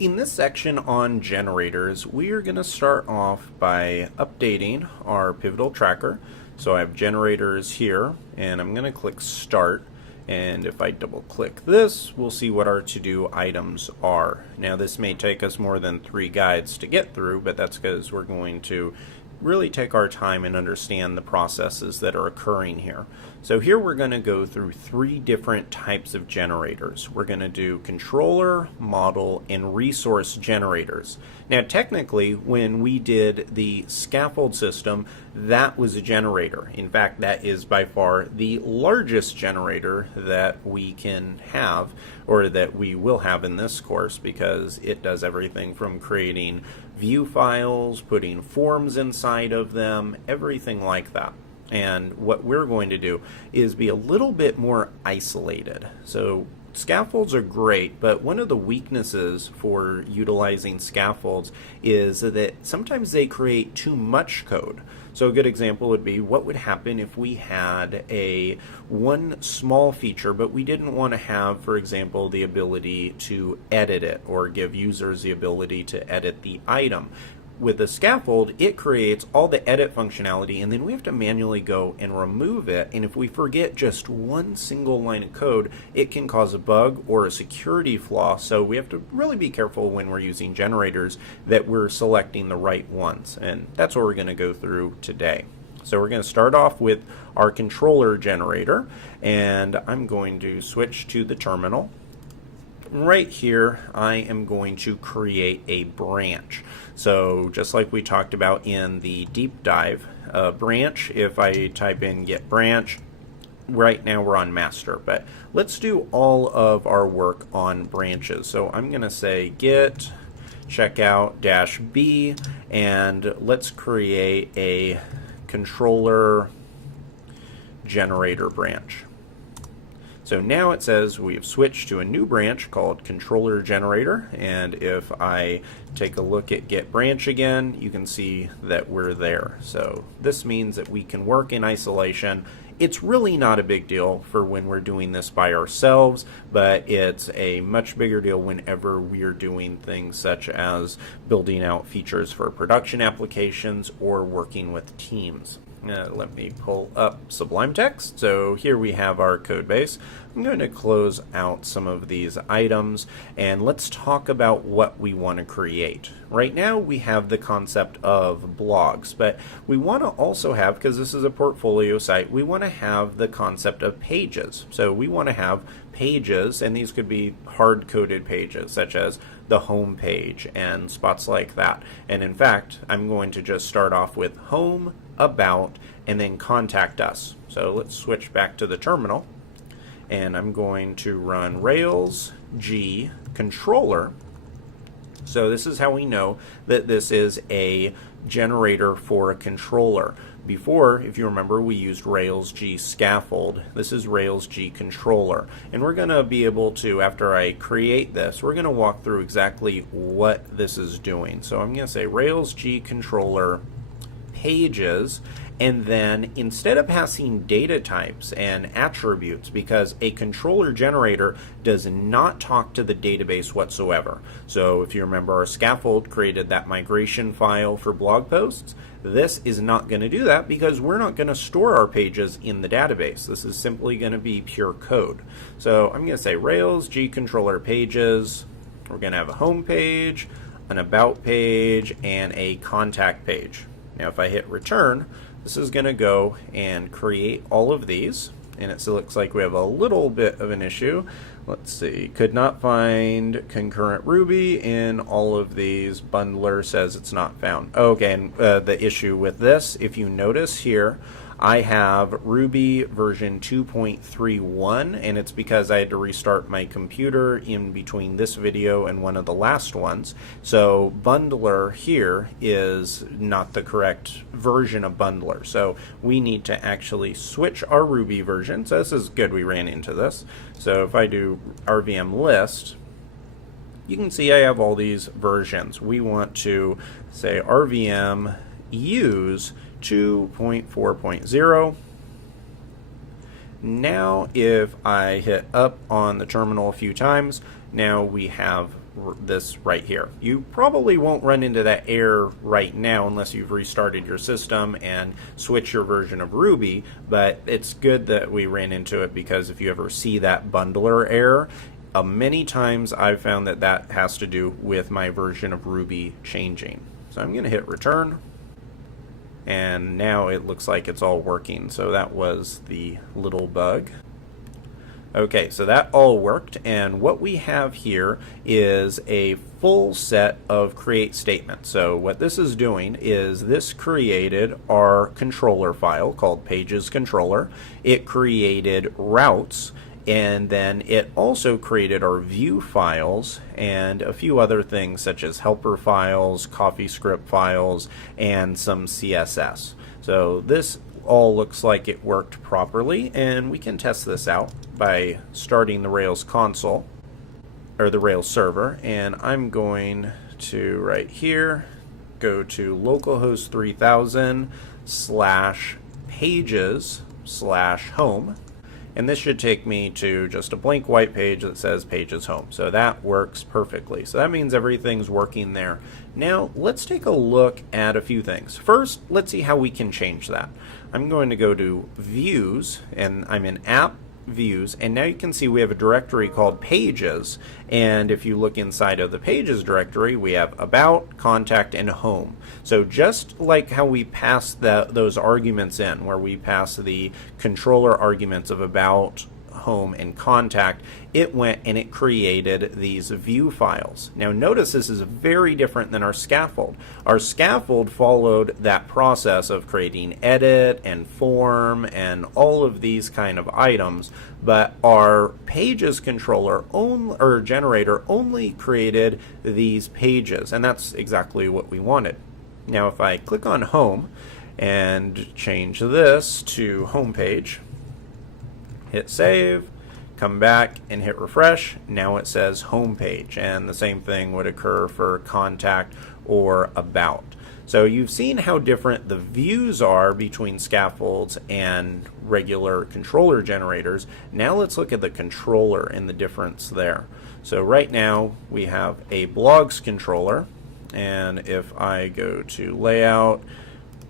In this section on generators, we are going to start off by updating our pivotal tracker. So I have generators here, and I'm going to click Start. And if I double click this, we'll see what our to-do items are. Now this may take us more than 3 guides to get through, but that's because we're going to really take our time and understand the processes that are occurring here. So here we're going to go through 3 different types of generators. We're going to do controller, model, and resource generators. Now technically, when we did the scaffold system, that was a generator. In fact, that is by far the largest generator that we can have, or that we will have in this course, because it does everything from creating view files, putting forms inside of them, everything like that. And what we're going to do is be a little bit more isolated. So scaffolds are great, but one of the weaknesses for utilizing scaffolds is that sometimes they create too much code. So a good example would be, what would happen if we had one small feature, but we didn't want to have, for example, the ability to edit it or give users the ability to edit the item. With the scaffold, it creates all the edit functionality, and then we have to manually go and remove it. And if we forget just one single line of code, it can cause a bug or a security flaw. So we have to really be careful when we're using generators that we're selecting the right ones. And that's what we're going to go through today. So we're going to start off with our controller generator, and I'm going to switch to the terminal. Right here, I am going to create a branch. So just like we talked about in the deep dive, branch, if I type in get branch, right now we're on master, but let's do all of our work on branches. So I'm going to say get checkout -b, and let's create a controller generator branch. So now it says we have switched to a new branch called controller generator, and if I take a look at get branch again, you can see that we're there. So this means that we can work in isolation. It's really not a big deal for when we're doing this by ourselves, but it's a much bigger deal whenever we're doing things such as building out features for production applications or working with teams. Let me pull up Sublime Text. So here we have our code base. I'm going to close out some of these items, and let's talk about what we want to create. Right now we have the concept of blogs, but we want to also have, because this is a portfolio site, we want to have the concept of pages. So we want to have pages, and these could be hard-coded pages such as the home page and spots like that. And in fact, I'm going to just start off with home, about, and then contact us. So let's switch back to the terminal, and I'm going to run Rails G controller. So this is how we know that this is a generator for a controller. Before, if you remember, we used Rails G scaffold. This is Rails G controller. And we're going to be able to, after I create this, we're going to walk through exactly what this is doing. So I'm going to say Rails G controller pages, and then instead of passing data types and attributes, because a controller generator does not talk to the database whatsoever. So if you remember, our scaffold created that migration file for blog posts. This is not going to do that because we're not going to store our pages in the database. This is simply going to be pure code. So I'm going to say Rails G controller pages. We're going to have a home page, an about page, and a contact page. Now if I hit return, this is going to go and create all of these, and it looks like we have a little bit of an issue. Let's see, could not find concurrent Ruby in all of these. Bundler says it's not found. Okay, and the issue with this, if you notice here, I have Ruby version 2.31, and it's because I had to restart my computer in between this video and one of the last ones. So Bundler here is not the correct version of Bundler. So we need to actually switch our Ruby version. So this is good we ran into this. So if I do RVM list, you can see I have all these versions. We want to say RVM use 2.4.0. Now if I hit up on the terminal a few times, now we have this right here. You probably won't run into that error right now unless you've restarted your system and switched your version of Ruby, but it's good that we ran into it, because if you ever see that bundler error, many times I've found that that has to do with my version of Ruby changing. So I'm going to hit return, and now it looks like it's all working. So that was the little bug. Okay, so that all worked, and what we have here is a full set of create statements. So what this is doing is this created our controller file called pages controller. It created routes, and then it also created our view files and a few other things such as helper files, CoffeeScript files, and some CSS. So this all looks like it worked properly, and we can test this out by starting the Rails console, or the Rails server, and I'm going to right here go to localhost 3000 /pages/home, and this should take me to just a blank white page that says pages home. So that works perfectly. So that means everything's working there. Now let's take a look at a few things. First, let's see how we can change that. I'm going to go to views, and I'm in app views, and now you can see we have a directory called pages, and if you look inside of the pages directory, we have about, contact, and home. So just like how we pass those arguments in, where we pass the controller arguments of about, home, and contact, it went and it created these view files. Now notice this is very different than our scaffold. Our scaffold followed that process of creating edit and form and all of these kind of items, but our pages controller or generator only created these pages, and that's exactly what we wanted. Now if I click on home and change this to home page, hit save, come back and hit refresh, now it says home page, and the same thing would occur for contact or about. So you've seen how different the views are between scaffolds and regular controller generators. Now let's look at the controller and the difference there. So right now we have a blogs controller, and if I go to layout,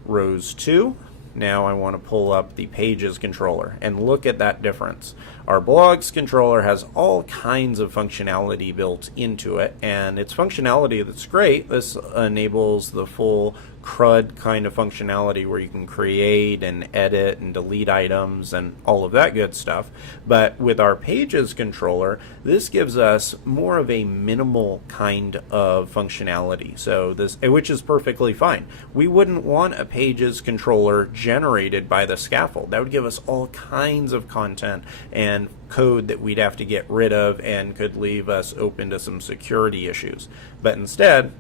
rows 2, now I want to pull up the pages controller and look at that difference. Our blogs controller has all kinds of functionality built into it, and it's functionality that's great. This enables the full CRUD kind of functionality where you can create and edit and delete items and all of that good stuff. But with our pages controller, this gives us more of a minimal kind of functionality. So which is perfectly fine. We wouldn't want a pages controller generated by the scaffold. That would give us all kinds of content and code that we'd have to get rid of and could leave us open to some security issues. But instead,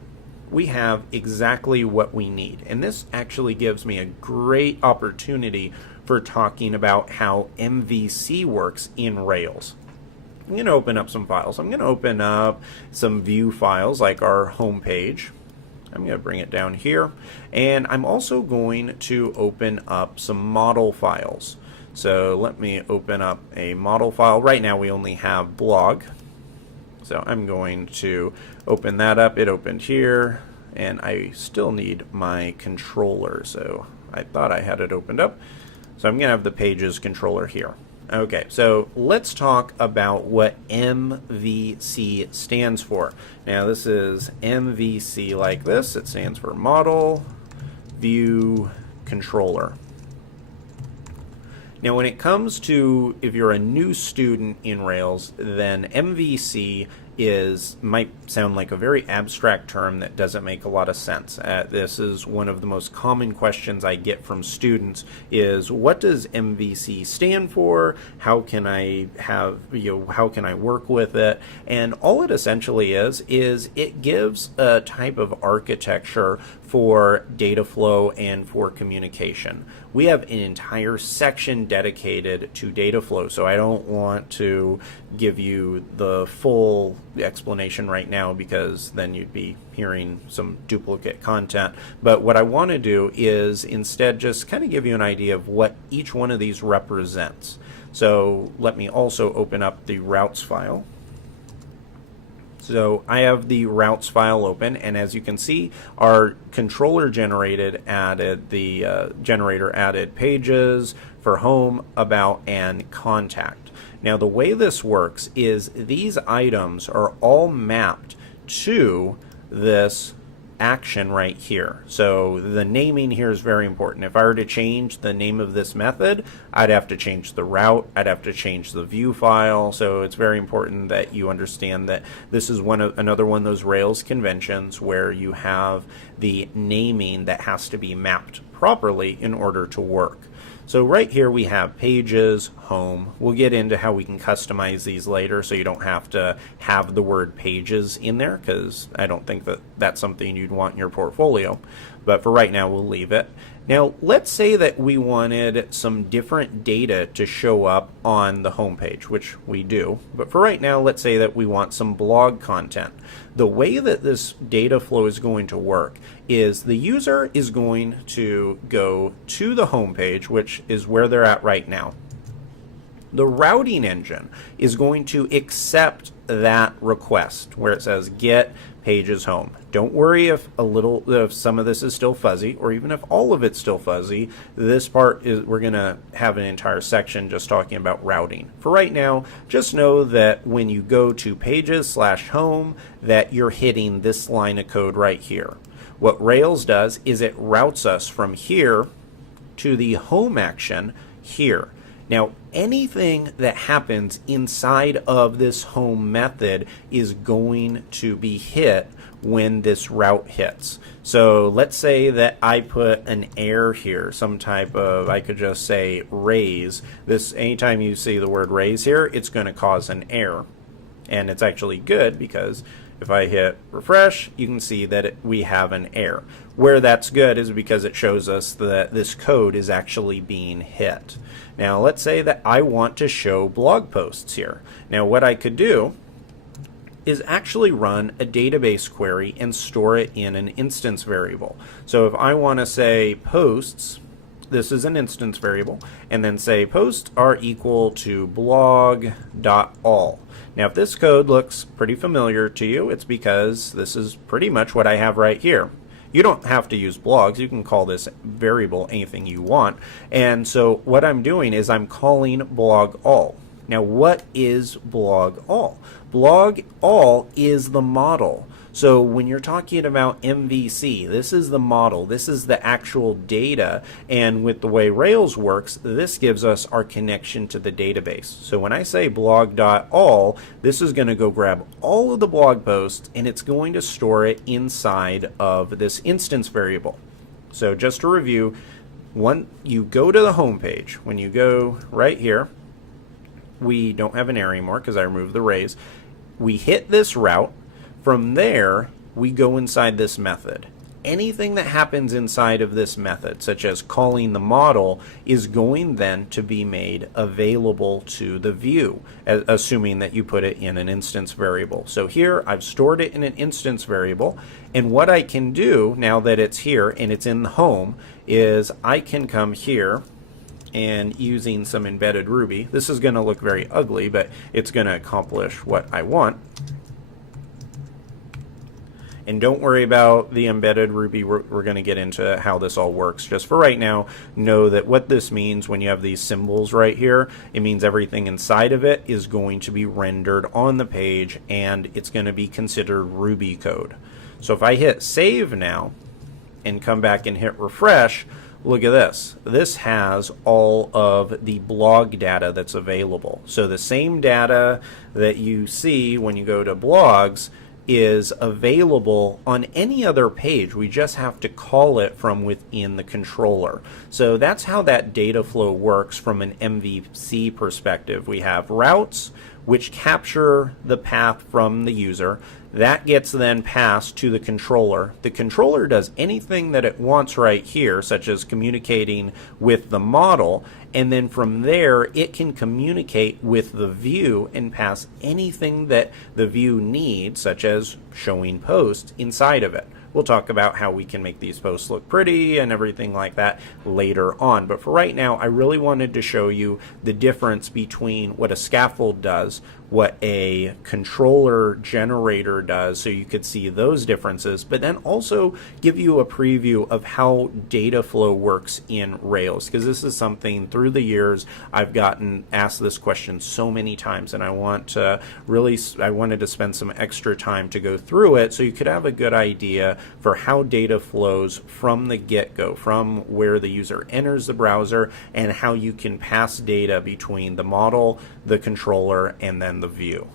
we have exactly what we need. And this actually gives me a great opportunity for talking about how MVC works in Rails. I'm going to open up some files. I'm going to open up some view files like our home page. I'm going to bring it down here. And I'm also going to open up some model files. So let me open up a model file. Right now we only have blog. So I'm going to open that up. It opened here, and I still need my controller. So I thought I had it opened up. So I'm going to have the pages controller here. Okay, so let's talk about what MVC stands for. Now this is MVC like this. It stands for Model View Controller. Now when it comes to if you're a new student in Rails, then MVC might sound like a very abstract term that doesn't make a lot of sense. This is one of the most common questions I get from students is, what does MVC stand for? How can I how can I work with it? And all it essentially is it gives a type of architecture for data flow and for communication. We have an entire section dedicated to data flow, so I don't want to give you the full explanation right now because then you'd be hearing some duplicate content. But what I want to do is instead just kind of give you an idea of what each one of these represents. So let me also open up the routes file. So I have the routes file open, and as you can see, our controller generator added pages for home, about, and contact. Now the way this works is these items are all mapped to this action right here. So the naming here is very important. If I were to change the name of this method, I'd have to change the route, I'd have to change the view file. So it's very important that you understand that this is another one of those Rails conventions where you have the naming that has to be mapped properly in order to work. So right here we have pages, home. We'll get into how we can customize these later so you don't have to have the word pages in there, because I don't think that that's something you'd want in your portfolio. But for right now, we'll leave it. Now, let's say that we wanted some different data to show up on the home page, which we do. But for right now, let's say that we want some blog content. The way that this data flow is going to work is the user is going to go to the home page, which is where they're at right now. The routing engine is going to accept that request where it says get pages home. Don't worry if some of this is still fuzzy, or even if all of it's still fuzzy. This part is, we're going to have an entire section just talking about routing. For right now, just know that when you go to pages/home, that you're hitting this line of code right here. What Rails does is it routes us from here to the home action here. Now, anything that happens inside of this home method is going to be hit when this route hits. So let's say that I put an error here, some type of, I could just say raise. This, anytime you see the word raise here, it's going to cause an error. And it's actually good because if I hit refresh, you can see that we have an error. Where that's good is because it shows us that this code is actually being hit. Now let's say that I want to show blog posts here. Now what I could do is actually run a database query and store it in an instance variable. So if I want to say posts, this is an instance variable, and then say posts are equal to blog.all. Now if this code looks pretty familiar to you, it's because this is pretty much what I have right here. You don't have to use blogs. You can call this variable anything you want. And so what I'm doing is I'm calling blog all. Now what is blog all? Blog all is the model. So when you're talking about MVC, this is the model, this is the actual data, and with the way Rails works, this gives us our connection to the database. So when I say blog.all, this is going to go grab all of the blog posts and it's going to store it inside of this instance variable. So just to review, when you go to the home page, when you go right here, we don't have an error anymore because I removed the raise. We hit this route. From there, we go inside this method. Anything that happens inside of this method, such as calling the model, is going then to be made available to the view, assuming that you put it in an instance variable. So here, I've stored it in an instance variable, and what I can do now that it's here and it's in the home is I can come here and using some embedded Ruby. This is going to look very ugly, but it's going to accomplish what I want. And don't worry about the embedded Ruby. We're going to get into how this all works. Just for right now, know that what this means when you have these symbols right here, it means everything inside of it is going to be rendered on the page and it's going to be considered Ruby code. So if I hit save now and come back and hit refresh, look at this. This has all of the blog data that's available. So the same data that you see when you go to blogs is available on any other page. We just have to call it from within the controller. So that's how that data flow works from an MVC perspective. We have routes which capture the path from the user. That gets then passed to the controller. The controller does anything that it wants right here, such as communicating with the model, and then from there it can communicate with the view and pass anything that the view needs, such as showing posts inside of it. We'll talk about how we can make these posts look pretty and everything like that later on. But for right now, I really wanted to show you the difference between what a scaffold does what a controller generator does so you could see those differences, but then also give you a preview of how data flow works in Rails, because this is something through the years I've gotten asked this question so many times, and I wanted to spend some extra time to go through it so you could have a good idea for how data flows from the get-go, from where the user enters the browser, and how you can pass data between the model, the controller, and then the view.